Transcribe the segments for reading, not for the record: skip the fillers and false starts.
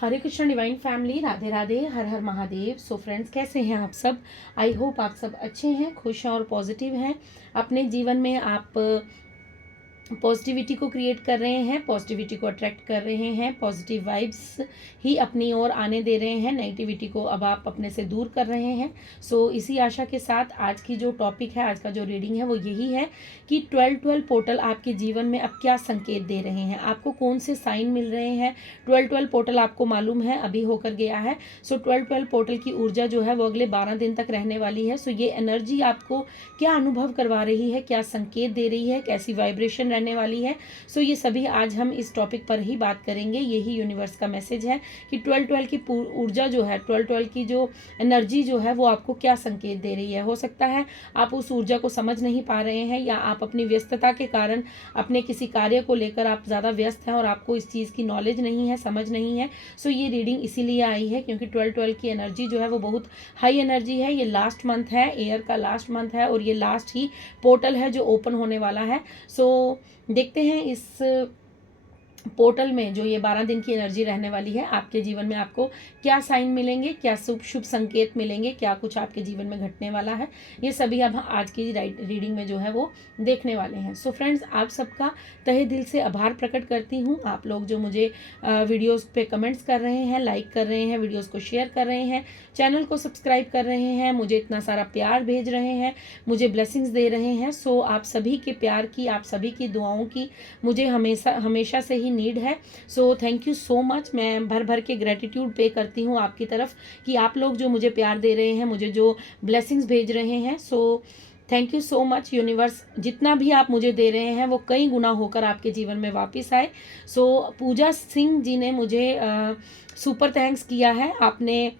हरे Krishna divine family, Radhe Radhe, हर हर Mahadev. So friends, कैसे हैं आप सब? आई होप आप सब अच्छे हैं, खुश हैं और पॉजिटिव हैं। अपने जीवन में आप पॉजिटिविटी को क्रिएट कर रहे हैं, पॉजिटिविटी को अट्रैक्ट कर रहे हैं, पॉजिटिव वाइब्स ही अपनी ओर आने दे रहे हैं, नेगेटिविटी को अब आप अपने से दूर कर रहे हैं। सो इसी आशा के साथ आज की जो टॉपिक है, आज का जो रीडिंग है वो यही है कि 12-12 पोर्टल आपके जीवन में अब क्या संकेत दे रहे हैं, आपको कौन से साइन मिल रहे हैं। 12-12 पोर्टल आपको मालूम है अभी होकर गया है। सो 12-12 पोर्टल की ऊर्जा जो है वो अगले 12 दिन तक रहने वाली है। सो ये एनर्जी आपको क्या अनुभव करवा रही है, क्या संकेत दे रही है, कैसी वाइब्रेशन रहने वाली है। सो ये सभी आज हम इस टॉपिक पर ही बात करेंगे। यही यूनिवर्स का मैसेज है कि 12-12 की ऊर्जा जो है, 12-12 की जो एनर्जी जो है वो आपको क्या संकेत दे रही है। हो सकता है आप उस ऊर्जा को समझ नहीं पा रहे हैं, या आप अपनी व्यस्तता के कारण अपने किसी कार्य को लेकर आप ज़्यादा व्यस्त हैं और आपको इस चीज़ की नॉलेज नहीं है, समझ नहीं है। सो ये रीडिंग इसीलिए आई है क्योंकि 12-12 की एनर्जी जो है वो बहुत हाई एनर्जी है। ये लास्ट मंथ है, ईयर का लास्ट मंथ है और ये लास्ट ही पोर्टल है जो ओपन होने वाला है। सो देखते हैं इस पोर्टल में जो ये 12 दिन की एनर्जी रहने वाली है, आपके जीवन में आपको क्या साइन मिलेंगे, क्या शुभ शुभ संकेत मिलेंगे, क्या कुछ आपके जीवन में घटने वाला है। ये सभी अब आज की रीडिंग में जो है वो देखने वाले हैं। सो फ्रेंड्स, आप सबका तहे दिल से आभार प्रकट करती हूँ। आप लोग जो मुझे वीडियोस पे कमेंट्स कर रहे हैं, लाइक कर रहे हैं, वीडियोस को शेयर कर रहे हैं, चैनल को सब्सक्राइब कर रहे हैं, मुझे इतना सारा प्यार भेज रहे हैं, मुझे ब्लेसिंग्स दे रहे हैं। सो आप सभी के प्यार की, आप सभी की दुआओं की मुझे हमेशा से ही नीड है। So thank you so much. मैं भर भर के ग्रेटिट्यूड पे करती हूँ आपकी तरफ कि आप लोग जो मुझे प्यार दे रहे हैं, मुझे जो ब्लेसिंग्स भेज रहे हैं। So thank you so much universe. जितना भी आप मुझे दे रहे हैं वो कई गुना होकर आपके जीवन में वापस आए। सो पूजा सिंह जी ने मुझे सुपर थैंक्स किया है। आपने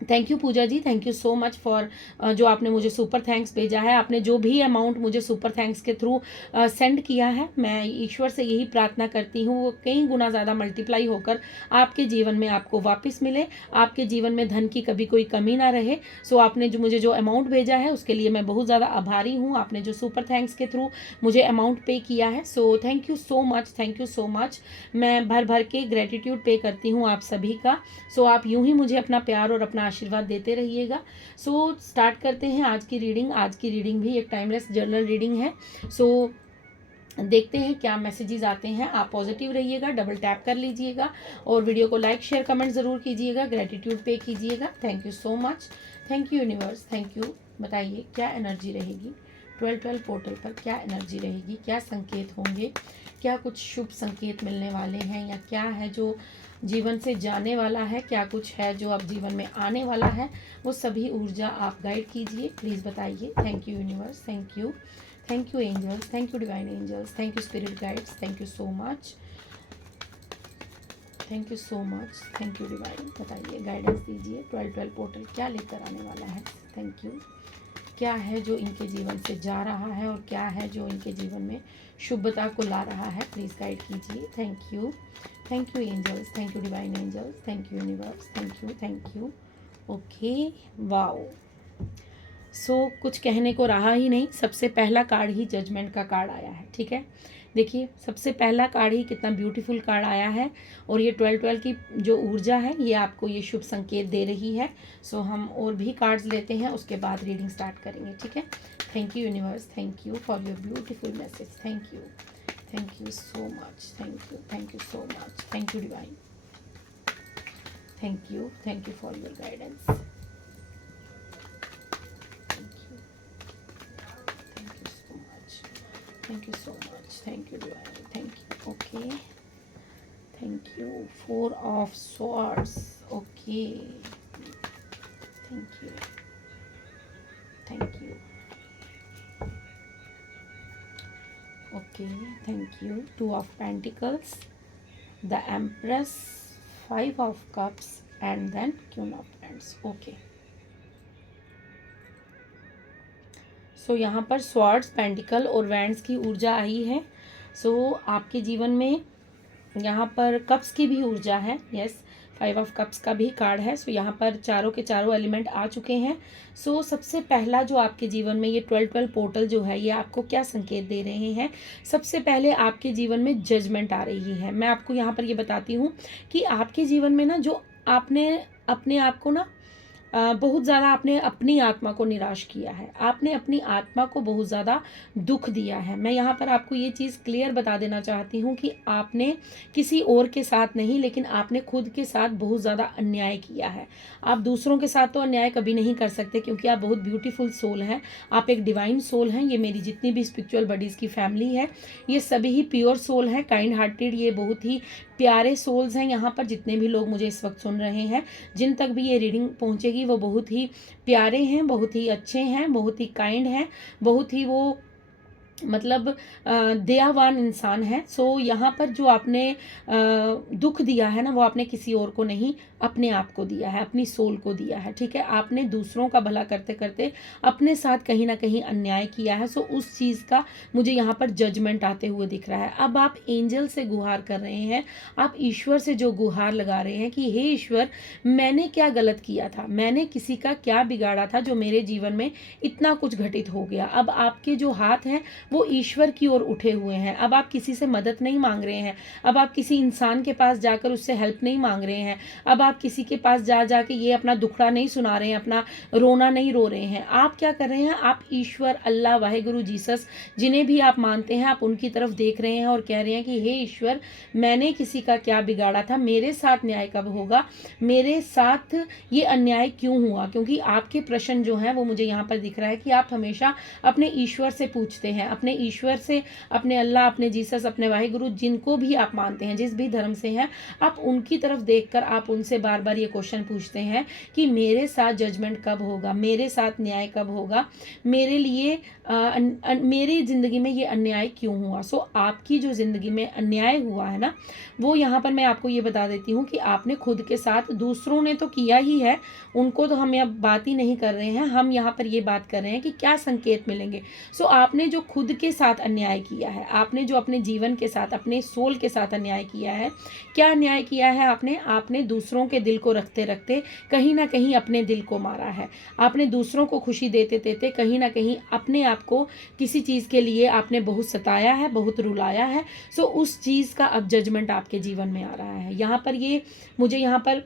thank you Pooja ji, thank you so much for जो आपने मुझे सुपर थैंक्स भेजा है। आपने जो भी अमाउंट मुझे सुपर थैंक्स के थ्रू सेंड किया है, मैं ईश्वर से यही प्रार्थना करती हूँ वो कई गुना ज़्यादा मल्टीप्लाई होकर आपके जीवन में आपको वापस मिले, आपके जीवन में धन की कभी कोई कमी ना रहे। सो आपने जो मुझे जो अमाउंट भेजा है उसके लिए मैं बहुत ज़्यादा आभारी हूँ। आपने जो सुपर थैंक्स के थ्रू मुझे अमाउंट पे किया है, so thank you so much, thank you so much. मैं भर भर के ग्रेटिट्यूड पे करती हूँ आप सभी का। सो आप यूं ही मुझे अपना प्यार और अपना आशीर्वाद देते रहिएगा। सो स्टार्ट करते हैं आज की रीडिंग। आज की रीडिंग भी एक टाइमलेस जर्नल रीडिंग है। सो देखते हैं क्या मैसेजेस आते हैं। आप पॉजिटिव रहिएगा, डबल टैप कर लीजिएगा और वीडियो को लाइक शेयर कमेंट ज़रूर कीजिएगा, ग्रेटिट्यूड पे कीजिएगा। Thank you so much, thank you universe, thank you. बताइए क्या एनर्जी रहेगी 12-12 पोर्टल पर, क्या एनर्जी रहेगी, क्या संकेत होंगे, क्या कुछ शुभ संकेत मिलने वाले हैं, या क्या है जो जीवन से जाने वाला है, क्या कुछ है जो अब जीवन में आने वाला है। वो सभी ऊर्जा आप गाइड कीजिए, प्लीज़ बताइए। Thank you universe, thank you, thank you angels, thank you divine angels, thank you spirit guides, thank you so much, thank you so much, thank you divine. बताइए, गाइडेंस दीजिए, 12-12 पोर्टल क्या लेकर आने वाला है। Thank you. क्या है जो इनके जीवन से जा रहा है और क्या है जो इनके जीवन में शुभता को ला रहा है, प्लीज़ गाइड कीजिए। Thank you, thank you angels, thank you divine angels, thank you universe, thank you, thank you. Okay, wow. So कुछ कहने को रहा ही नहीं। सबसे पहला कार्ड ही जजमेंट का कार्ड आया है, ठीक है। देखिए, सबसे पहला कार्ड ही कितना ब्यूटीफुल कार्ड आया है और ये 12-12 की जो ऊर्जा है ये आपको ये शुभ संकेत दे रही है। सो हम और भी कार्ड्स लेते हैं, उसके बाद रीडिंग स्टार्ट करेंगे, ठीक है। Thank you universe, thank you for your beautiful message, thank you, thank you so much, thank you so much, thank you divine, thank you for your guidance, thank you so much, thank you divine, thank you. Okay, thank you. 4 of swords. Okay, thank you, thank you. Okay, thank you. 2 of pentacles, the empress, 5 of cups, and then queen of wands. Okay, सो यहाँ पर swords, pentacle और wands की ऊर्जा आई है। सो आपके जीवन में यहाँ पर कप्स की भी ऊर्जा है, यस। 5 ऑफ कप्स का भी कार्ड है। सो यहाँ पर चारों के चारों एलिमेंट आ चुके हैं। सो सबसे पहला जो आपके जीवन में ये 12-12 पोर्टल जो है ये आपको क्या संकेत दे रहे हैं। सबसे पहले आपके जीवन में जजमेंट आ रही है। मैं आपको यहाँ पर ये बताती हूँ कि आपके जीवन में ना जो आपने अपने आप को ना बहुत ज़्यादा आपने अपनी आत्मा को निराश किया है, आपने अपनी आत्मा को बहुत ज़्यादा दुख दिया है। मैं यहाँ पर आपको ये चीज़ क्लियर बता देना चाहती हूँ कि आपने किसी और के साथ नहीं, लेकिन आपने खुद के साथ बहुत ज़्यादा अन्याय किया है। आप दूसरों के साथ तो अन्याय कभी नहीं कर सकते, क्योंकि आप बहुत ब्यूटीफुल सोल हैं, आप एक डिवाइन सोल हैं। ये मेरी जितनी भी स्पिरिचुअल बडीज़ की फैमिली है, ये सभी ही प्योर सोल हैं, काइंड हार्टेड, ये बहुत ही प्यारे सोल्स हैं। यहाँ पर जितने भी लोग मुझे इस वक्त सुन रहे हैं, जिन तक भी ये रीडिंग पहुँचेगी, वो बहुत ही प्यारे हैं, बहुत ही अच्छे हैं, बहुत ही काइंड हैं, बहुत ही वो मतलब दयावान इंसान है। सो यहाँ पर जो आपने दुख दिया है ना, वो आपने किसी और को नहीं, अपने आप को दिया है, अपनी सोल को दिया है। ठीक है, आपने दूसरों का भला करते करते अपने साथ कहीं ना कहीं अन्याय किया है। सो उस चीज़ का मुझे यहाँ पर जजमेंट आते हुए दिख रहा है। अब आप एंजल से गुहार कर रहे हैं, आप ईश्वर से जो गुहार लगा रहे हैं कि हे ईश्वर, मैंने क्या गलत किया था, मैंने किसी का क्या बिगाड़ा था जो मेरे जीवन में इतना कुछ घटित हो गया। अब आपके जो हाथ हैं वो ईश्वर की ओर उठे हुए हैं। अब आप किसी से मदद नहीं मांग रहे हैं, अब आप किसी इंसान के पास जाकर उससे हेल्प नहीं मांग रहे हैं, अब आप किसी के पास जा जाके ये अपना दुखड़ा नहीं सुना रहे हैं, अपना रोना नहीं रो रहे हैं। आप क्या कर रहे हैं, आप ईश्वर, अल्लाह, वाहेगुरु, जीसस, जिन्हें भी आप मानते हैं, आप उनकी तरफ देख रहे हैं और कह रहे हैं कि हे ईश्वर, मैंने किसी का क्या बिगाड़ा था, मेरे साथ न्याय कब होगा, मेरे साथ ये अन्याय क्यों हुआ। क्योंकि आपके प्रश्न जो हैं वो मुझे यहाँ पर दिख रहा है कि आप हमेशा अपने ईश्वर से पूछते हैं, अपने ईश्वर से, अपने अल्लाह, अपने जीसस, अपने वाहिगुरु, जिनको भी आप मानते हैं, जिस भी धर्म से हैं, आप उनकी तरफ देखकर आप उनसे बार बार ये क्वेश्चन पूछते हैं कि मेरे साथ जजमेंट कब होगा, मेरे साथ न्याय कब होगा, मेरे लिए मेरी ज़िंदगी में ये अन्याय क्यों हुआ। सो आपकी जो ज़िंदगी में अन्याय हुआ है ना, वो यहाँ पर मैं आपको ये बता देती हूँ कि आपने खुद के साथ, दूसरों ने तो किया ही है, उनको तो हम यहाँ बात ही नहीं कर रहे हैं, हम यहाँ पर ये बात कर रहे हैं कि क्या संकेत मिलेंगे। सो आपने जो खुद के साथ अन्याय किया है, आपने जो अपने जीवन के साथ, अपने सोल के साथ अन्याय किया है, क्या अन्याय किया है आपने दूसरों के दिल को रखते रखते कहीं ना कहीं अपने दिल को मारा है। आपने दूसरों को खुशी देते देते कहीं ना कहीं अपने आप को किसी चीज़ के लिए आपने बहुत सताया है, बहुत रुलाया है। सो उस चीज़ का अब जजमेंट आपके जीवन में आ रहा है। यहाँ पर ये मुझे यहाँ पर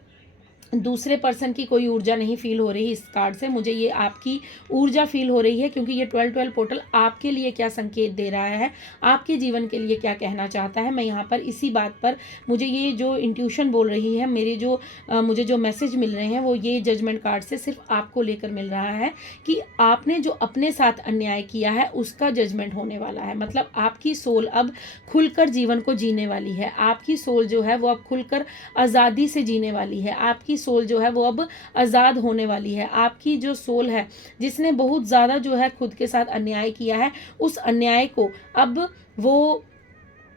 दूसरे पर्सन की कोई ऊर्जा नहीं फील हो रही इस कार्ड से, मुझे ये आपकी ऊर्जा फील हो रही है, क्योंकि ये 12-12 पोर्टल आपके लिए क्या संकेत दे रहा है, आपके जीवन के लिए क्या कहना चाहता है। मैं यहाँ पर इसी बात पर, मुझे ये जो इंट्यूशन बोल रही है, मेरे जो मुझे जो मैसेज मिल रहे हैं, वो ये जजमेंट कार्ड से सिर्फ आपको लेकर मिल रहा है कि आपने जो अपने साथ अन्याय किया है उसका जजमेंट होने वाला है। मतलब आपकी सोल अब खुलकर जीवन को जीने वाली है, आपकी सोल जो है वो अब खुलकर आज़ादी से जीने वाली है, आपकी सोल जो है वो अब आज़ाद होने वाली है। आपकी जो सोल है जिसने बहुत ज़्यादा जो है खुद के साथ अन्याय किया है, उस अन्याय को अब वो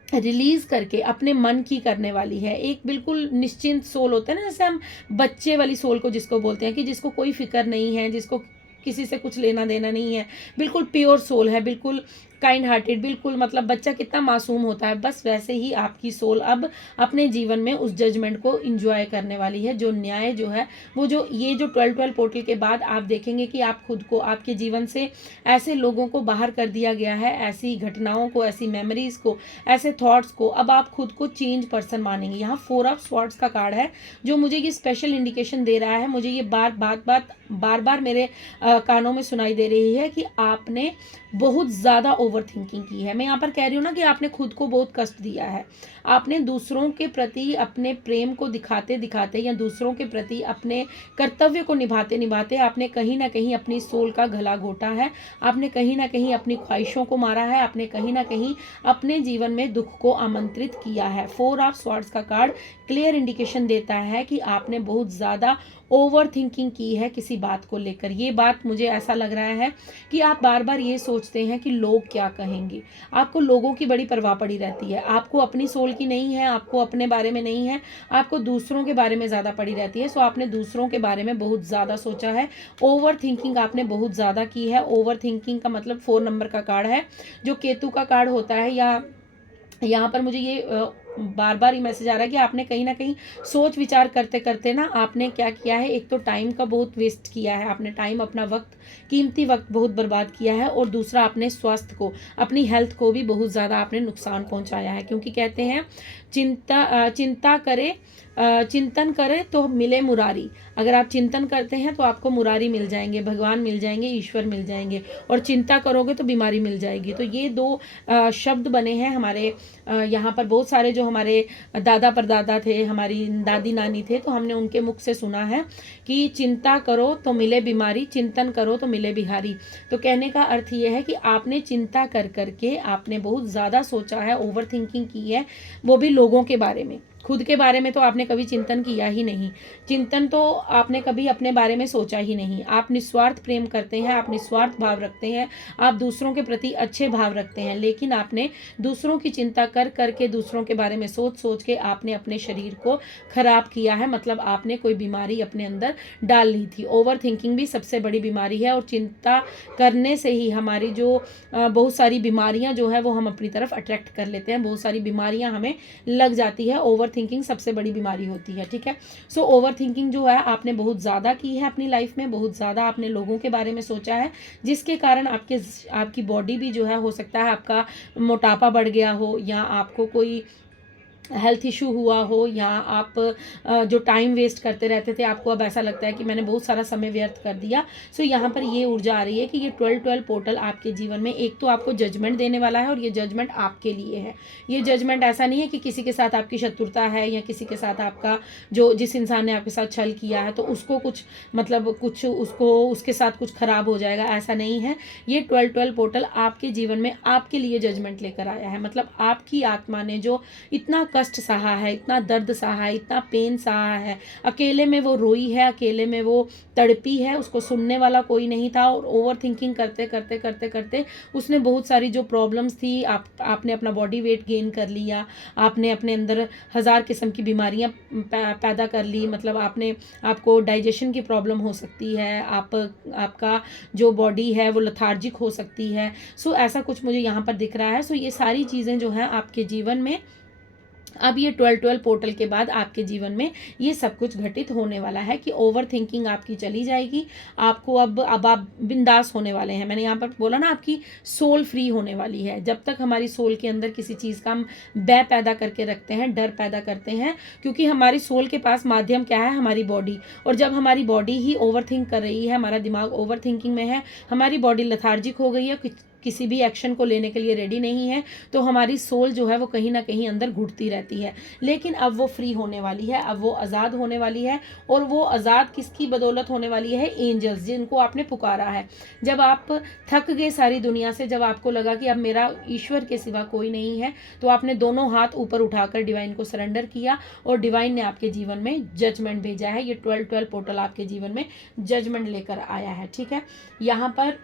रिलीज करके अपने मन की करने वाली है। एक बिल्कुल निश्चिंत सोल होता है ना, जैसे हम बच्चे वाली सोल को जिसको बोलते हैं, कि जिसको कोई फिक्र नहीं है, जिसको किसी से कुछ लेना देना नहीं है, बिल्कुल प्योर सोल है, बिल्कुल काइंड हार्टेड, बिल्कुल मतलब बच्चा कितना मासूम होता है, बस वैसे ही आपकी सोल अब अपने जीवन में उस जजमेंट को इंजॉय करने वाली है। जो न्याय जो है वो जो ये जो 12-12 पोर्टल के बाद आप देखेंगे कि आप खुद को, आपके जीवन से ऐसे लोगों को बाहर कर दिया गया है, ऐसी घटनाओं को, ऐसी मेमोरीज को, ऐसे थॉट्स को, अब आप खुद को चेंज पर्सन मानेंगे। यहाँ 4 ऑफ स्वॉर्ड्स का कार्ड है जो मुझे ये स्पेशल इंडिकेशन दे रहा है, मुझे ये बार बार मेरे कानों में सुनाई दे रही है कि आपने बहुत ज़्यादा ओवर थिंकिंग की है। मैं यहाँ पर कह रही हूँ ना कि आपने खुद को बहुत कष्ट दिया है, आपने दूसरों के प्रति अपने प्रेम को दिखाते दिखाते या दूसरों के प्रति अपने कर्तव्य को निभाते निभाते आपने कहीं ना कहीं अपनी सोल का गला घोटा है, आपने कहीं ना कहीं अपनी ख्वाहिशों को मारा है, आपने कहीं ना कहीं अपने जीवन में दुख को आमंत्रित किया है। 4 ऑफ स्वॉर्ड्स का कार्ड क्लियर इंडिकेशन देता है कि आपने बहुत ज़्यादा ओवर थिंकिंग की है किसी बात को लेकर। ये बात मुझे ऐसा लग रहा है कि आप बार बार ये सोचते हैं कि लोग क्या कहेंगे, आपको लोगों की बड़ी परवाह पड़ी रहती है, आपको अपनी सोल की नहीं है, आपको अपने बारे में नहीं है, आपको दूसरों के बारे में ज़्यादा पड़ी रहती है। सो आपने दूसरों के बारे में बहुत ज़्यादा सोचा है, ओवर थिंकिंग आपने बहुत ज़्यादा की है। ओवर थिंकिंग का मतलब 4 नंबर का कार्ड है जो केतु का कार्ड होता है, या यहाँ पर मुझे ये बार बार ये मैसेज आ रहा है कि आपने कहीं ना कहीं सोच विचार करते करते ना आपने क्या किया है, एक तो टाइम का बहुत वेस्ट किया है, आपने टाइम, अपना वक्त, कीमती वक्त बहुत बर्बाद किया है, और दूसरा अपने स्वास्थ्य को, अपनी हेल्थ को भी बहुत ज़्यादा आपने नुकसान पहुंचाया है। क्योंकि कहते हैं चिंता करे, चिंतन करे तो मिले मुरारी। अगर आप चिंतन करते हैं तो आपको मुरारी मिल जाएंगे, भगवान मिल जाएंगे, ईश्वर मिल जाएंगे, और चिंता करोगे तो बीमारी मिल जाएगी। तो ये दो शब्द बने हैं हमारे यहाँ पर। बहुत सारे जो हमारे दादा परदादा थे, हमारी दादी नानी थे, तो हमने उनके मुख से सुना है कि चिंता करो तो मिले बीमारी, चिंतन करो तो मिले बिहारी। तो कहने का अर्थ ये है कि आपने चिंता कर करके आपने बहुत ज़्यादा सोचा है, ओवर थिंकिंग की है, वो भी लोगों के बारे में। खुद के बारे में तो आपने कभी चिंतन किया ही नहीं, चिंतन तो आपने कभी अपने बारे में सोचा ही नहीं। आप निस्वार्थ प्रेम करते हैं, आप निस्वार्थ भाव रखते हैं, आप दूसरों के प्रति अच्छे भाव रखते हैं, लेकिन आपने दूसरों की चिंता कर करके, दूसरों के बारे में सोच सोच के आपने अपने शरीर को खराब किया है। मतलब आपने कोई बीमारी अपने अंदर डाल ली थी। ओवर थिंकिंग भी सबसे बड़ी बीमारी है, और चिंता करने से ही हमारी जो बहुत सारी बीमारियां जो है वो हम अपनी तरफ अट्रैक्ट कर लेते हैं, बहुत सारी बीमारियां हमें लग जाती है। ओवर थिंकिंग सबसे बड़ी बीमारी होती है, ठीक है। सो ओवर थिंकिंग जो है आपने बहुत ज़्यादा की है अपनी लाइफ में, बहुत ज़्यादा आपने लोगों के बारे में सोचा है, जिसके कारण आपकी बॉडी भी जो है, हो सकता है आपका मोटापा बढ़ गया हो, या आपको कोई हेल्थ इशू हुआ हो, या आप जो टाइम वेस्ट करते रहते थे, आपको अब ऐसा लगता है कि मैंने बहुत सारा समय व्यर्थ कर दिया। सो यहाँ पर ये ऊर्जा आ रही है कि ये 12-12 पोर्टल आपके जीवन में एक तो आपको जजमेंट देने वाला है, और ये जजमेंट आपके लिए है। ये जजमेंट ऐसा नहीं है कि किसी के साथ आपकी शत्रुता है, या किसी के साथ आपका जिस इंसान ने आपके साथ छल किया है तो उसको कुछ मतलब कुछ उसको उसके साथ कुछ खराब हो जाएगा, ऐसा नहीं है। ये 12-12 पोर्टल आपके जीवन में आपके लिए जजमेंट लेकर आया है। मतलब आपकी आत्मा ने जो इतना कष्ट सहा है, इतना दर्द सहा है, इतना पेन सहा है, अकेले में वो रोई है, अकेले में वो तड़पी है, उसको सुनने वाला कोई नहीं था, और ओवर थिंकिंग करते करते करते करते उसने बहुत सारी जो प्रॉब्लम्स थी, आपने अपना बॉडी वेट गेन कर लिया, आपने अपने अंदर 1000 किस्म की बीमारियां पैदा कर ली। मतलब आपको डाइजेशन की प्रॉब्लम हो सकती है, आपका जो बॉडी है वो लथार्जिक हो सकती है। सो ऐसा कुछ मुझे यहाँ पर दिख रहा है। सो ये सारी चीज़ें जो हैं आपके जीवन में अब ये 12-12 पोर्टल के बाद आपके जीवन में ये सब कुछ घटित होने वाला है कि ओवर थिंकिंग आपकी चली जाएगी। आपको अब आप बिंदास होने वाले हैं। मैंने यहाँ पर बोला ना, आपकी सोल फ्री होने वाली है। जब तक हमारी सोल के अंदर किसी चीज़ का हम भय पैदा करके रखते हैं, डर पैदा करते हैं, क्योंकि हमारी सोल के पास माध्यम क्या है, हमारी बॉडी। और जब हमारी बॉडी ही ओवर थिंक कर रही है, हमारा दिमाग ओवर थिंकिंग में है, हमारी बॉडी लथार्जिक हो गई है, किसी भी एक्शन को लेने के लिए रेडी नहीं है, तो हमारी सोल जो है वो कहीं ना कहीं अंदर घुटती रहती है। लेकिन अब वो फ्री होने वाली है, अब वो आज़ाद होने वाली है। और वो आज़ाद किसकी बदौलत होने वाली है? एंजल्स, जिनको आपने पुकारा है। जब आप थक गए सारी दुनिया से, जब आपको लगा कि अब मेरा ईश्वर के सिवा कोई नहीं है, तो आपने दोनों हाथ ऊपर उठाकर डिवाइन को सरेंडर किया, और डिवाइन ने आपके जीवन में जजमेंट भेजा है। ये 12-12 पोर्टल आपके जीवन में जजमेंट लेकर आया है, ठीक है। यहाँ पर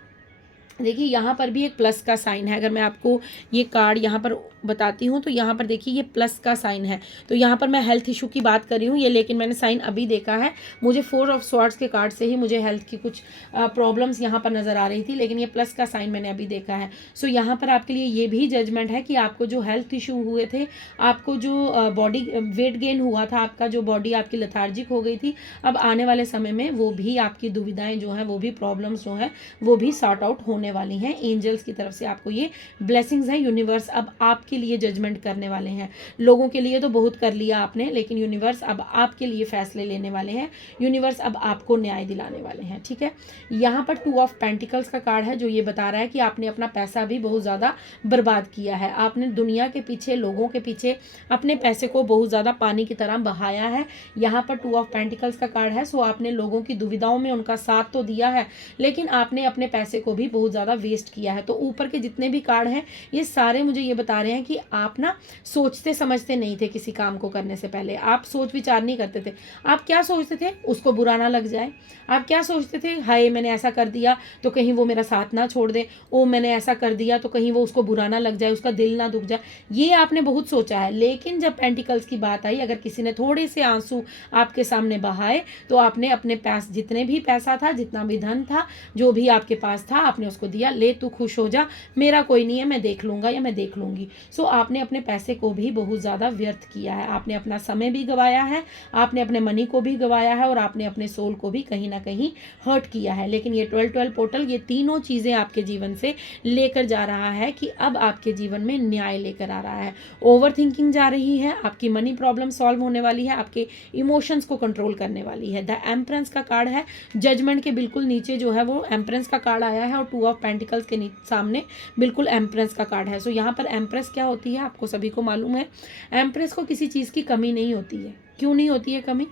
देखिए, यहाँ पर भी एक प्लस का साइन है। अगर मैं आपको ये कार्ड यहाँ पर बताती हूँ तो यहाँ पर देखिए ये प्लस का साइन है। तो यहाँ पर मैं हेल्थ इशू की बात कर रही हूँ ये, लेकिन मैंने साइन अभी देखा है। मुझे 4 ऑफ स्वॉर्ड्स के कार्ड से ही मुझे हेल्थ की कुछ प्रॉब्लम्स यहाँ पर नज़र आ रही थी, लेकिन ये प्लस का साइन मैंने अभी देखा है। सो यहाँ पर आपके लिए ये भी जजमेंट है कि आपको जो हेल्थ इशू हुए थे, आपको जो बॉडी वेट गेन हुआ था, आपका जो बॉडी आपकी लथार्जिक हो गई थी, अब आने वाले समय में वो भी आपकी दुविधाएं जो हैं, वो भी प्रॉब्लम्स जो हैं, वो भी सॉर्ट आउट होने वाली हैं। एंजल्स की तरफ से आपको ये ब्लेसिंग्स हैं। यूनिवर्स अब आपके लिए जजमेंट करने वाले हैं। लोगों के लिए तो बहुत कर लिया आपने, लेकिन यूनिवर्स अब आपके लिए फैसले लेने वाले हैं। यूनिवर्स अब आपको न्याय दिलाने वाले हैं, ठीक है। यहाँ पर 2 ऑफ पेंटिकल्स का कार्ड है, जो ये बता रहा है कि आपने अपना पैसा भी बहुत ज़्यादा बर्बाद किया है। आपने दुनिया के पीछे, लोगों के पीछे अपने पैसे को बहुत ज़्यादा पानी की तरह बहाया है। यहाँ पर 2 ऑफ पेंटिकल्स का कार्ड है। सो आपने लोगों की दुविधाओं में उनका साथ तो दिया है, लेकिन आपने अपने पैसे को भी बहुत ज़्यादा वेस्ट किया है। तो ऊपर के जितने भी कार्ड हैं, ये सारे मुझे ये बता रहे हैं कि आप ना सोचते समझते नहीं थे। किसी काम को करने से पहले आप सोच विचार नहीं करते थे। आप क्या सोचते थे? उसको बुरा ना लग जाए। आप क्या सोचते थे? हाय, मैंने ऐसा कर दिया तो कहीं वो मेरा साथ ना छोड़ दे। ओ, मैंने ऐसा कर दिया तो कहीं वो उसको बुरा ना लग जाए, उसका दिल ना दुख जाए। ये आपने बहुत सोचा है। लेकिन जब पेंटिकल्स की बात आई, अगर किसी ने थोड़े से आंसू आपके सामने बहाए, तो आपने अपने पास जितने भी पैसा था, जितना भी धन था, जो भी आपके पास था, आपने उसका उसको दिया, ले तू खुश हो जा, मेरा कोई नहीं है, मैं देख लूँगा या मैं देख लूँगी। सो आपने अपने पैसे को भी बहुत ज़्यादा व्यर्थ किया है, आपने अपना समय भी गंवाया है, आपने अपने मनी को भी गंवाया है और आपने अपने सोल को भी कहीं ना कहीं हर्ट किया है। लेकिन ये 12-12 पोर्टल ये तीनों चीज़ें आपके जीवन से लेकर जा रहा है कि अब आपके जीवन में न्याय लेकर आ रहा है। ओवर थिंकिंग जा रही है, आपकी मनी प्रॉब्लम सॉल्व होने वाली है, आपके इमोशंस को कंट्रोल करने वाली है। द एम्प्रेस का कार्ड है, जजमेंट के बिल्कुल नीचे जो है वो एम्प्रेस का कार्ड आया है और 2 ऑफ पेंटिकल्स के सामने बिल्कुल एम्प्रेस का कार्ड है। सो यहाँ पर एम्प्रेस क्या होती है आपको सभी को मालूम है। एम्प्रेस को किसी चीज़ की कमी नहीं होती है। क्यों नहीं होती है कमी?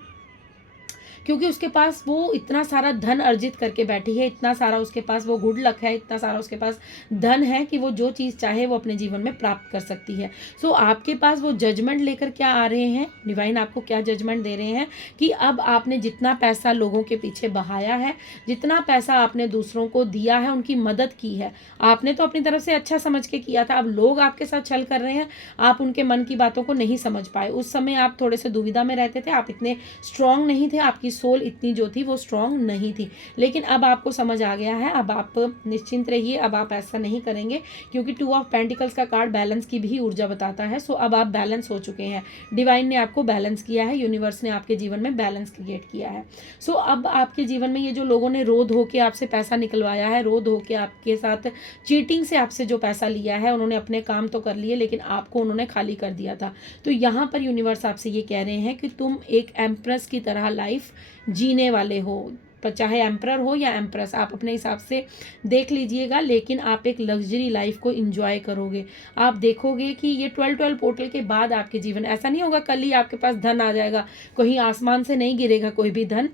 क्योंकि उसके पास वो इतना सारा धन अर्जित करके बैठी है, इतना सारा उसके पास वो गुड लक है, इतना सारा उसके पास धन है कि वो जो चीज़ चाहे वो अपने जीवन में प्राप्त कर सकती है। सो आपके पास वो जजमेंट लेकर क्या आ रहे हैं, डिवाइन आपको क्या जजमेंट दे रहे हैं कि अब आपने जितना पैसा लोगों के पीछे बहाया है, जितना पैसा आपने दूसरों को दिया है, उनकी मदद की है, आपने तो अपनी तरफ से अच्छा समझ के किया था, अब लोग आपके साथ छल कर रहे हैं, आप उनके मन की बातों को नहीं समझ पाए। उस समय आप थोड़े से दुविधा में रहते थे, आप इतने स्ट्रांग नहीं थे, आपकी सोल इतनी जो थी वो स्ट्रांग नहीं थी। लेकिन अब आपको समझ आ गया है, अब आप निश्चिंत रहिए, अब आप ऐसा नहीं करेंगे क्योंकि 2 ऑफ पेंटिकल्स का कार्ड बैलेंस की भी ऊर्जा बताता है। सो अब आप बैलेंस हो चुके हैं, डिवाइन ने आपको बैलेंस किया है, यूनिवर्स ने आपके जीवन में बैलेंस क्रिएट किया है। सो अब आपके जीवन में ये जो लोगों ने रोध होके आपसे पैसा निकलवाया है, रोध होके आपके साथ चीटिंग से आपसे जो पैसा लिया है, उन्होंने अपने काम तो कर लिए लेकिन आपको उन्होंने खाली कर दिया था। तो यहाँ पर यूनिवर्स आपसे ये कह रहे हैं कि तुम एक एम्प्रेस की तरह लाइफ जीने वाले हो, चाहे एम्प्रर हो या एम्प्रेस, आप अपने हिसाब से देख लीजिएगा, लेकिन आप एक लग्जरी लाइफ को एंजॉय करोगे। आप देखोगे कि ये 12-12 पोर्टल के बाद आपके जीवन ऐसा नहीं होगा कल ही आपके पास धन आ जाएगा, कहीं आसमान से नहीं गिरेगा कोई भी धन।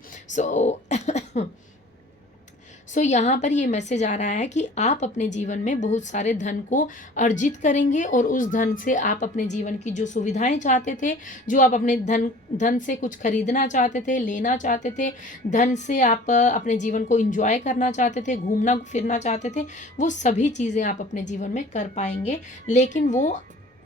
सो यहाँ पर ये मैसेज आ रहा है कि आप अपने जीवन में बहुत सारे धन को अर्जित करेंगे और उस धन से आप अपने जीवन की जो सुविधाएं चाहते थे, जो आप अपने धन से कुछ खरीदना चाहते थे, लेना चाहते थे, धन से आप अपने जीवन को एंजॉय करना चाहते थे, घूमना फिरना चाहते थे, वो सभी चीज़ें आप अपने जीवन में कर पाएंगे। लेकिन वो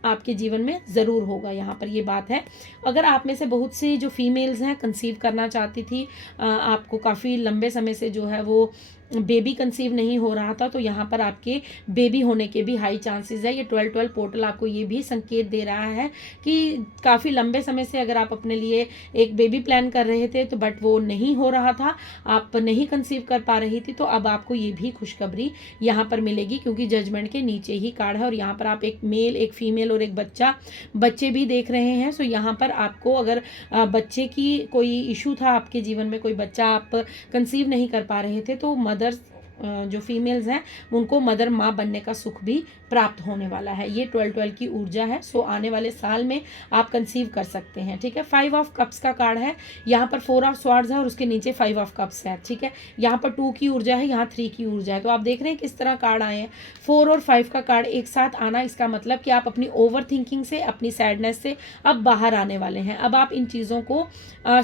आपके जीवन में ज़रूर होगा, यहाँ पर ये बात है। अगर आप में से बहुत सी जो फीमेल्स हैं कंसीव करना चाहती थी, आपको काफ़ी लंबे समय से जो है वो बेबी कंसीव नहीं हो रहा था, तो यहाँ पर आपके बेबी होने के भी हाई चांसेस है। ये 12-12 पोर्टल आपको ये भी संकेत दे रहा है कि काफ़ी लंबे समय से अगर आप अपने लिए एक बेबी प्लान कर रहे थे तो बट वो नहीं हो रहा था, आप नहीं कंसीव कर पा रही थी, तो अब आपको ये भी खुशखबरी यहाँ पर मिलेगी क्योंकि जजमेंट के नीचे ही कार्ड है और यहाँ पर आप एक मेल, एक फीमेल और एक बच्चे भी देख रहे हैं। सो यहाँ पर आपको अगर बच्चे की कोई इशू था आपके जीवन में, कोई बच्चा आप कंसीव नहीं कर पा रहे थे, तो मदर्स जो फीमेल्स हैं उनको मदर माँ बनने का सुख भी प्राप्त होने वाला है। ये 12-12 की ऊर्जा है। सो आने वाले साल में आप कंसीव कर सकते हैं, ठीक है। 5 ऑफ कप्स का कार्ड है, यहाँ पर 4 ऑफ स्वॉर्ड्स है और उसके नीचे 5 ऑफ कप्स है, ठीक है। यहाँ पर 2 की ऊर्जा है, यहाँ 3 की ऊर्जा है। तो आप देख रहे हैं किस तरह कार्ड आए हैं। 4 और 5 का कार्ड एक साथ आना, इसका मतलब कि आप अपनी ओवर थिंकिंग से, अपनी सैडनेस से अब बाहर आने वाले हैं। अब आप इन चीज़ों को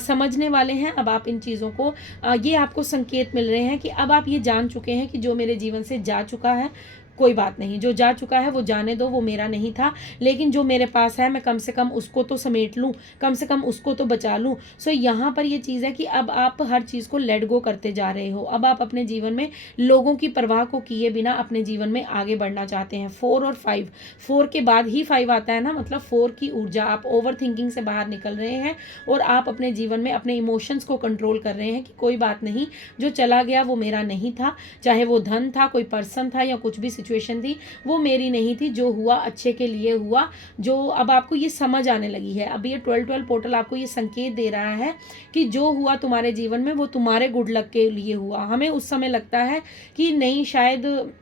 समझने वाले हैं। अब आप इन चीज़ों को ये आपको संकेत मिल रहे हैं कि अब आप ये जान चुके हैं कि जो मेरे जीवन से जा चुका है कोई बात नहीं, जो जा चुका है वो जाने दो, वो मेरा नहीं था, लेकिन जो मेरे पास है मैं कम से कम उसको तो समेट लूँ, कम से कम उसको तो बचा लूँ। सो यहाँ पर ये चीज़ है कि अब आप हर चीज़ को लेट गो करते जा रहे हो। अब आप अपने जीवन में लोगों की परवाह को किए बिना अपने जीवन में आगे बढ़ना चाहते हैं। 4 और 5, 4 के बाद ही 5 आता है ना, मतलब 4 की ऊर्जा, आप ओवर थिंकिंग से बाहर निकल रहे हैं और आप अपने जीवन में अपने इमोशंस को कंट्रोल कर रहे हैं कि कोई बात नहीं, जो चला गया वो मेरा नहीं था, चाहे वो धन था, कोई पर्सन था या कुछ भी सिचुएशन थी, वो मेरी नहीं थी, जो हुआ अच्छे के लिए हुआ। जो अब आपको ये समझ आने लगी है। अब ये 12-12 पोर्टल आपको ये संकेत दे रहा है कि जो हुआ तुम्हारे जीवन में वो तुम्हारे गुड लक के लिए हुआ। हमें उस समय लगता है कि नहीं, शायद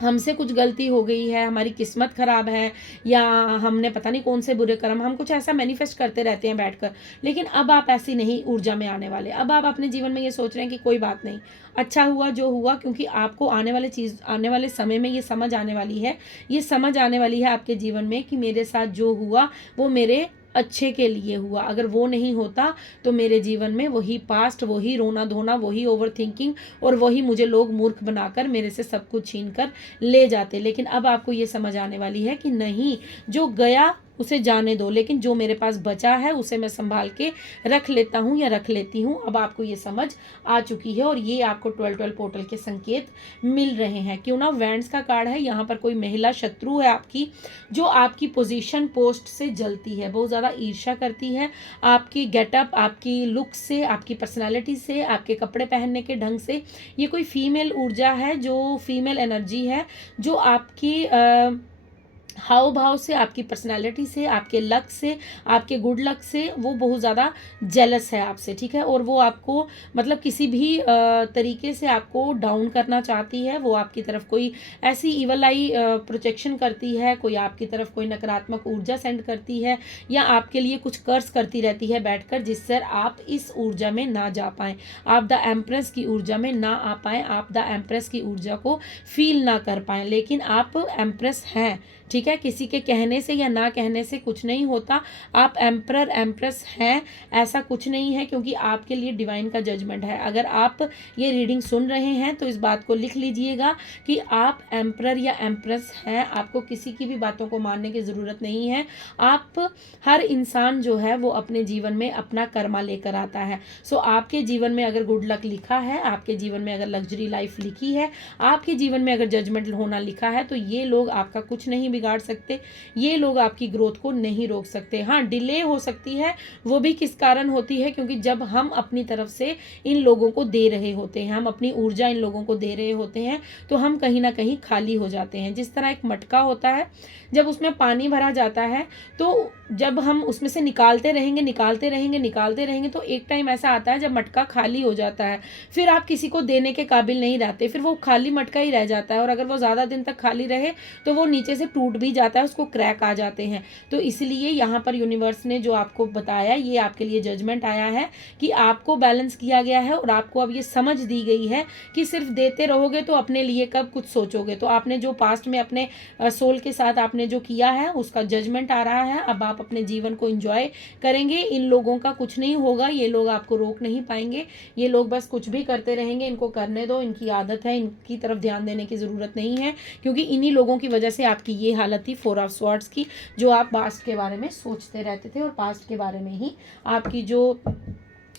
हमसे कुछ गलती हो गई है, हमारी किस्मत खराब है, या हमने पता नहीं कौन से बुरे कर्म, हम कुछ ऐसा मैनिफेस्ट करते रहते हैं बैठकर। लेकिन अब आप ऐसी नहीं ऊर्जा में आने वाले। अब आप अपने जीवन में ये सोच रहे हैं कि कोई बात नहीं, अच्छा हुआ जो हुआ, क्योंकि आपको आने वाले समय में ये समझ आने वाली है, ये समझ आने वाली है आपके जीवन में कि मेरे साथ जो हुआ वो मेरे अच्छे के लिए हुआ। अगर वो नहीं होता तो मेरे जीवन में वही पास्ट, वही रोना धोना, वही ओवर थिंकिंग और वही मुझे लोग मूर्ख बनाकर मेरे से सब कुछ छीन कर ले जाते। लेकिन अब आपको ये समझ आने वाली है कि नहीं, जो गया उसे जाने दो, लेकिन जो मेरे पास बचा है उसे मैं संभाल के रख लेता हूँ या रख लेती हूँ। अब आपको ये समझ आ चुकी है और ये आपको 12-12 पोर्टल के संकेत मिल रहे हैं। क्यों ना वैंड्स का कार्ड है, यहाँ पर कोई महिला शत्रु है आपकी, जो आपकी पोजीशन पोस्ट से जलती है, बहुत ज़्यादा ईर्ष्या करती है आपकी गेटअप, आपकी लुक से, आपकी पर्सनालिटी से, आपके कपड़े पहनने के ढंग से। ये कोई फीमेल ऊर्जा है, जो फीमेल एनर्जी है, जो आपकी हाव भाव से, आपकी पर्सनालिटी से, आपके लक से, आपके गुड लक से वो बहुत ज़्यादा जेलस है आपसे, ठीक है। और वो आपको मतलब किसी भी तरीके से आपको डाउन करना चाहती है। वो आपकी तरफ कोई ऐसी इवल आई प्रोजेक्शन करती है, कोई आपकी तरफ कोई नकारात्मक ऊर्जा सेंड करती है, या आपके लिए कुछ कर्स करती रहती है बैठकर, जिससे आप इस ऊर्जा में ना जा पाएँ, आप द एम्प्रेस की ऊर्जा में ना आ पाएँ, आप द एम्प्रेस की ऊर्जा को फील ना कर पाएँ। लेकिन आप एम्प्रेस हैं, ठीक है। किसी के कहने से या ना कहने से कुछ नहीं होता। आप एम्परर एम्प्रेस हैं, ऐसा कुछ नहीं है, क्योंकि आपके लिए डिवाइन का जजमेंट है। अगर आप ये रीडिंग सुन रहे हैं तो इस बात को लिख लीजिएगा कि आप एम्परर या एम्प्रेस हैं। आपको किसी की भी बातों को मानने की ज़रूरत नहीं है। आप हर इंसान जो है वो अपने जीवन में अपना कर्मा लेकर आता है। सो आपके जीवन में अगर गुड लक लिखा है, आपके जीवन में अगर लग्जरी लाइफ लिखी है, आपके जीवन में अगर जजमेंट होना लिखा है, तो ये लोग आपका कुछ नहीं बिगाड़ सकते, ये लोग आपकी ग्रोथ को नहीं रोक सकते। हाँ, डिले हो सकती है, वो भी किस कारण होती है, क्योंकि जब हम अपनी तरफ से इन लोगों को दे रहे होते हैं, हम अपनी ऊर्जा इन लोगों को दे रहे होते हैं, तो हम कहीं ना कहीं खाली हो जाते हैं। जिस तरह एक मटका होता है, जब उसमें पानी भरा जाता है, तो जब हम उसमें से निकालते रहेंगे निकालते रहेंगे निकालते रहेंगे, तो एक टाइम ऐसा आता है जब मटका खाली हो जाता है, फिर आप किसी को देने के काबिल नहीं रहते, फिर वो खाली मटका ही रह जाता है। और अगर वो ज़्यादा दिन तक खाली रहे तो वो नीचे से टूट भी जाता है, उसको क्रैक आ जाते हैं। तो इसलिए यहाँ पर यूनिवर्स ने जो आपको बताया, ये आपके लिए जजमेंट आया है कि आपको बैलेंस किया गया है, और आपको अब ये समझ दी गई है कि सिर्फ देते रहोगे तो अपने लिए कब कुछ सोचोगे। तो आपने जो पास्ट में अपने सोल के साथ आपने जो किया है, उसका जजमेंट आ रहा है। अब आप अपने जीवन को एंजॉय करेंगे। इन लोगों का कुछ नहीं होगा, ये लोग आपको रोक नहीं पाएंगे, ये लोग बस कुछ भी करते रहेंगे, इनको करने दो, इनकी आदत है, इनकी तरफ ध्यान देने की ज़रूरत नहीं है, क्योंकि इन्हीं लोगों की वजह से आपकी ये हालत थी 4 ऑफ स्वॉर्ड्स की, जो आप पास्ट के बारे में सोचते रहते थे, और पास्ट के बारे में ही आपकी जो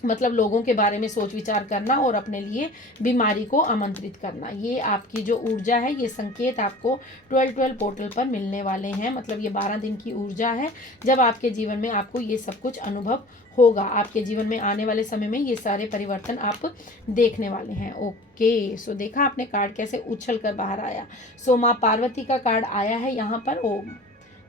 मतलब लोगों के बारे में सोच विचार करना और अपने लिए बीमारी को आमंत्रित करना, ये आपकी जो ऊर्जा है, ये संकेत आपको 12-12 पोर्टल पर मिलने वाले हैं। मतलब ये 12 दिन की ऊर्जा है, जब आपके जीवन में आपको ये सब कुछ अनुभव होगा। आपके जीवन में आने वाले समय में ये सारे परिवर्तन आप देखने वाले हैं। ओके, सो देखा आपने कार्ड कैसे उछल कर बाहर आया। सो माँ पार्वती का कार्ड आया है यहाँ पर। ओ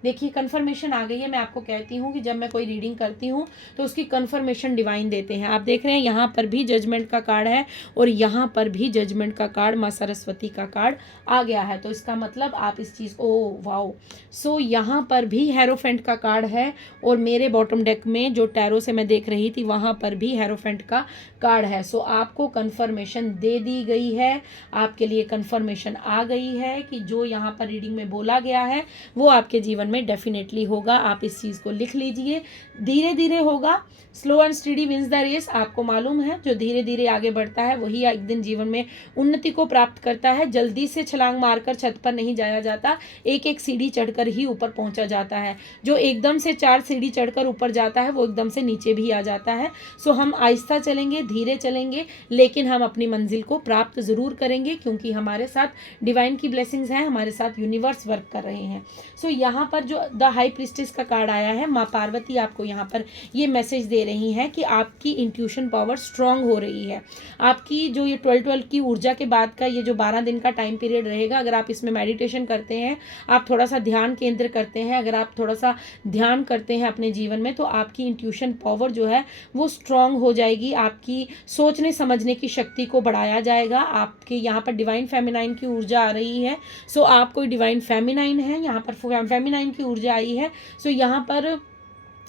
देखिए, कन्फर्मेशन आ गई है। मैं आपको कहती हूँ कि जब मैं कोई रीडिंग करती हूँ तो उसकी कन्फर्मेशन डिवाइन देते हैं। आप देख रहे हैं यहाँ पर भी जजमेंट का कार्ड है, और यहाँ पर भी जजमेंट का कार्ड, माँ सरस्वती का कार्ड आ गया है। तो इसका मतलब आप इस चीज़, ओ वाओ। सो यहाँ पर भी हेरोफेंट का कार्ड है, और मेरे बॉटम डेक में जो टैरो से मैं देख रही थी, वहाँ पर भी हेरोफेंट का कार्ड है। सो आपको कन्फर्मेशन दे दी गई है, आपके लिए कन्फर्मेशन आ गई है कि जो यहाँ पर रीडिंग में बोला गया है वो आपके जीवन में डेफिनेटली होगा। आप इस चीज़ को लिख लीजिए। धीरे धीरे होगा, slow and study wins the race. आपको मालूम है, जो धीरे धीरे आगे बढ़ता है वही एक दिन जीवन में उन्नति को प्राप्त करता है। जल्दी से छलांग मारकर छत पर नहीं जाया जाता, एक एक सीढ़ी चढ़कर ही ऊपर पहुंचा जाता है। जो एकदम से 4 सीढ़ी चढ़कर ऊपर जाता है वो एकदम से नीचे भी आ जाता है। सो हम आहिस्ता चलेंगे, धीरे चलेंगे, लेकिन हम अपनी मंजिल को प्राप्त जरूर करेंगे, क्योंकि हमारे साथ डिवाइन की ब्लेसिंग्स हैं, हमारे साथ यूनिवर्स वर्क कर रहे हैं। सो यहाँ पर जो द हाई प्रिस्टेस का कार्ड आया है, माँ पार्वती आपको यहाँ पर ये मैसेज दे रही हैं कि आपकी इंट्यूशन पावर स्ट्रांग हो रही है। आपकी जो ये 12-12 की ऊर्जा के बाद का ये जो 12 दिन का टाइम पीरियड रहेगा, अगर आप इसमें मेडिटेशन करते हैं, आप थोड़ा सा ध्यान केंद्र करते हैं, अगर आप थोड़ा सा ध्यान करते हैं अपने जीवन में, तो आपकी इंट्यूशन पावर जो है वो स्ट्रांग हो जाएगी। आपकी सोचने समझने की शक्ति को बढ़ाया जाएगा। आपके यहाँ पर डिवाइन फेमिनाइन की ऊर्जा आ रही है। सो आप कोई डिवाइन फेमिनाइन है, यहाँ पर फेमिनाइन की ऊर्जा आई है। सो यहाँ पर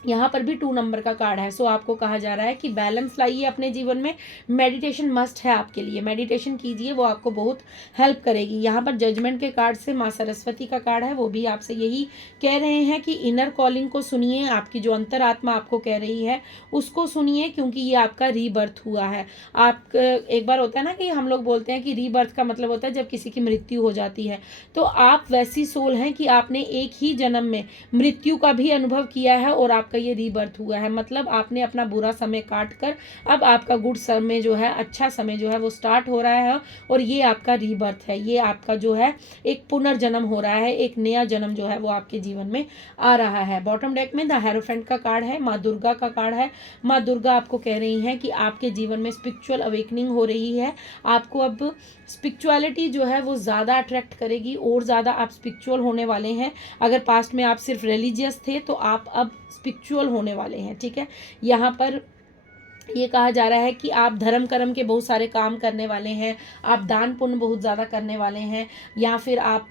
यहाँ पर भी 2 नंबर का कार्ड है। सो आपको कहा जा रहा है कि बैलेंस लाइए अपने जीवन में। मेडिटेशन मस्ट है आपके लिए, मेडिटेशन कीजिए, वो आपको बहुत हेल्प करेगी। यहाँ पर जजमेंट के कार्ड से माँ सरस्वती का कार्ड है, वो भी आपसे यही कह रहे हैं कि इनर कॉलिंग को सुनिए, आपकी जो अंतरात्मा आपको कह रही है उसको सुनिए, क्योंकि ये आपका रीबर्थ हुआ है। आप एक बार होता है ना कि हम लोग बोलते हैं कि रीबर्थ का मतलब होता है जब किसी की मृत्यु हो जाती है, तो आप वैसी सोल हैं कि आपने एक ही जन्म में मृत्यु का भी अनुभव किया है और आपका ये रीबर्थ हुआ है। मतलब आपने अपना बुरा समय काट कर अब आपका गुड समय जो है, अच्छा समय जो है वो स्टार्ट हो रहा है, और ये आपका रीबर्थ है। ये आपका जो है एक पुनर्जन्म हो रहा है, एक नया जन्म जो है वो आपके जीवन में आ रहा है। बॉटम डेक में द हेरोफेंट का कार्ड है, माँ दुर्गा का कार्ड है। माँ दुर्गा आपको कह रही हैं कि आपके जीवन में स्पिरिचुअल अवेकनिंग हो रही है। आपको अब स्पिरिचुअलिटी जो है वो ज़्यादा अट्रैक्ट करेगी और ज़्यादा आप स्पिरिचुअल होने वाले हैं। अगर पास्ट में आप सिर्फ रिलीजियस थे तो आप अब स्पिरिचुअल होने वाले हैं, ठीक है। यहाँ पर ये कहा जा रहा है कि आप धर्म कर्म के बहुत सारे काम करने वाले हैं, आप दान पुण्य बहुत ज़्यादा करने वाले हैं, या फिर आप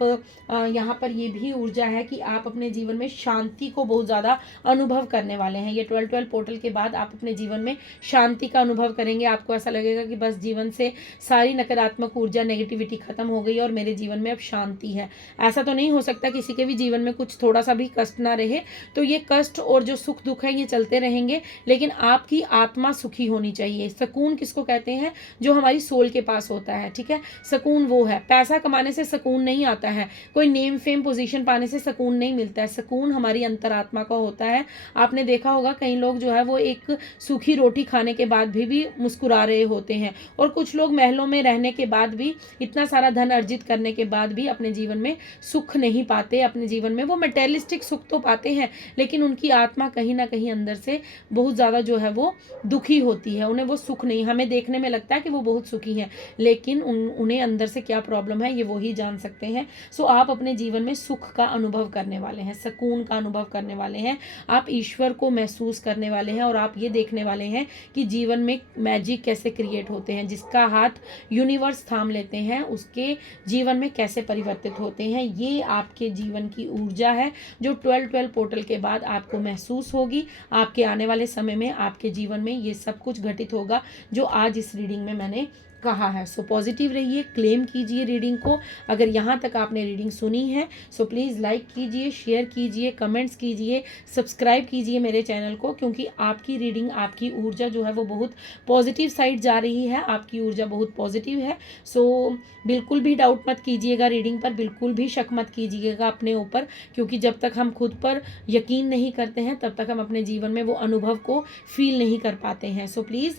यहाँ पर ये भी ऊर्जा है कि आप अपने जीवन में शांति को बहुत ज़्यादा अनुभव करने वाले हैं। ये 12-12 पोर्टल के बाद आप अपने जीवन में शांति का अनुभव करेंगे। आपको ऐसा लगेगा कि बस जीवन से सारी नकारात्मक ऊर्जा, नेगेटिविटी खत्म हो गई और मेरे जीवन में अब शांति है। ऐसा तो नहीं हो सकता किसी के भी जीवन में कुछ थोड़ा सा भी कष्ट ना रहे, तो ये कष्ट और जो सुख दुख है ये चलते रहेंगे, लेकिन आपकी आत्मा सुखी होनी चाहिए। सुकून किसको कहते हैं? जो हमारी सोल के पास होता है, ठीक है। सुकून वो है, पैसा कमाने से सुकून नहीं आता है, कोई नेम फेम पोजीशन पाने से सुकून नहीं मिलता है। सुकून हमारी अंतरात्मा का होता है। आपने देखा होगा कई लोग जो है वो एक सूखी रोटी खाने के बाद भी मुस्कुरा रहे होते हैं, और कुछ लोग महलों में रहने के बाद भी, इतना सारा धन अर्जित करने के बाद भी अपने जीवन में सुख नहीं पाते। अपने जीवन में वो मटेरियलिस्टिक सुख तो पाते हैं, लेकिन उनकी आत्मा कहीं ना कहीं अंदर से बहुत ज़्यादा जो है वो दुखी होती है। उन्हें वो सुख नहीं, हमें देखने में लगता है कि वो बहुत सुखी हैं, लेकिन उन्हें अंदर से क्या प्रॉब्लम है ये वो ही जान सकते हैं। सो आप अपने जीवन में सुख का अनुभव करने वाले हैं, सुकून का अनुभव करने वाले हैं, आप ईश्वर को महसूस करने वाले हैं, और आप ये देखने वाले हैं कि जीवन में मैजिक कैसे क्रिएट होते हैं। जिसका हाथ यूनिवर्स थाम लेते हैं उसके जीवन में कैसे परिवर्तित होते हैं। ये आपके जीवन की ऊर्जा है जो 12-12 पोर्टल के बाद आपको महसूस होगी। आपके आने वाले समय में आपके जीवन में ये सब कुछ घटित होगा जो आज इस रीडिंग में मैंने कहा है। सो पॉजिटिव रहिए, क्लेम कीजिए रीडिंग को। अगर यहाँ तक आपने रीडिंग सुनी है सो प्लीज़ लाइक कीजिए, शेयर कीजिए, कमेंट्स कीजिए, सब्सक्राइब कीजिए मेरे चैनल को, क्योंकि आपकी रीडिंग, आपकी ऊर्जा जो है वो बहुत पॉजिटिव साइड जा रही है। आपकी ऊर्जा बहुत पॉजिटिव है। सो बिल्कुल भी डाउट मत कीजिएगा रीडिंग पर, बिल्कुल भी शक मत कीजिएगा अपने ऊपर, क्योंकि जब तक हम खुद पर यकीन नहीं करते हैं तब तक हम अपने जीवन में वो अनुभव को फील नहीं कर पाते हैं। सो प्लीज़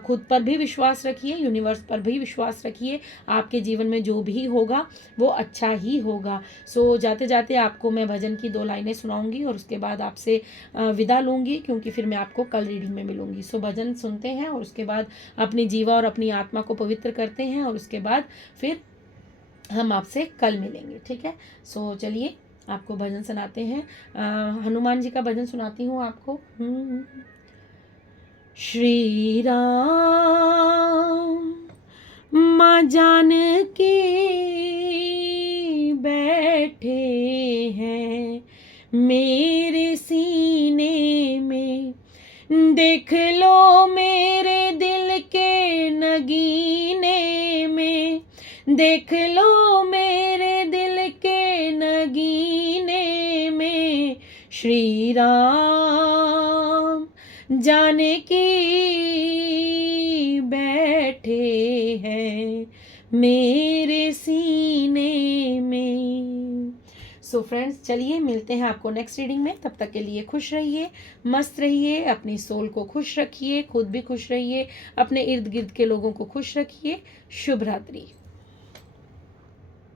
खुद पर भी विश्वास रखिए, यूनिवर्स पर भी विश्वास रखिए। आपके जीवन में जो भी होगा वो अच्छा ही होगा। सो जाते जाते आपको मैं भजन की 2 लाइनें सुनाऊंगी और उसके बाद आपसे विदा लूँगी, क्योंकि फिर मैं आपको कल रीडिंग में मिलूंगी। सो भजन सुनते हैं और उसके बाद अपनी जीवा और अपनी आत्मा को पवित्र करते हैं, और उसके बाद फिर हम आपसे कल मिलेंगे, ठीक है। सो चलिए आपको भजन सुनाते हैं। हनुमान जी का भजन सुनाती हूँ आपको। श्री राम माँ जानकी बैठे हैं मेरे सीने में, देख लो मेरे दिल के नगीने में, देख लो मेरे दिल के नगीने में। श्री राम जानकी बैठे हैं मेरे सीने में। सो फ्रेंड्स चलिए मिलते हैं आपको नेक्स्ट रीडिंग में। तब तक के लिए खुश रहिए, मस्त रहिए, अपनी सोल को खुश रखिए, खुद भी खुश रहिए, अपने इर्द गिर्द के लोगों को खुश रखिए। शुभ रात्रि।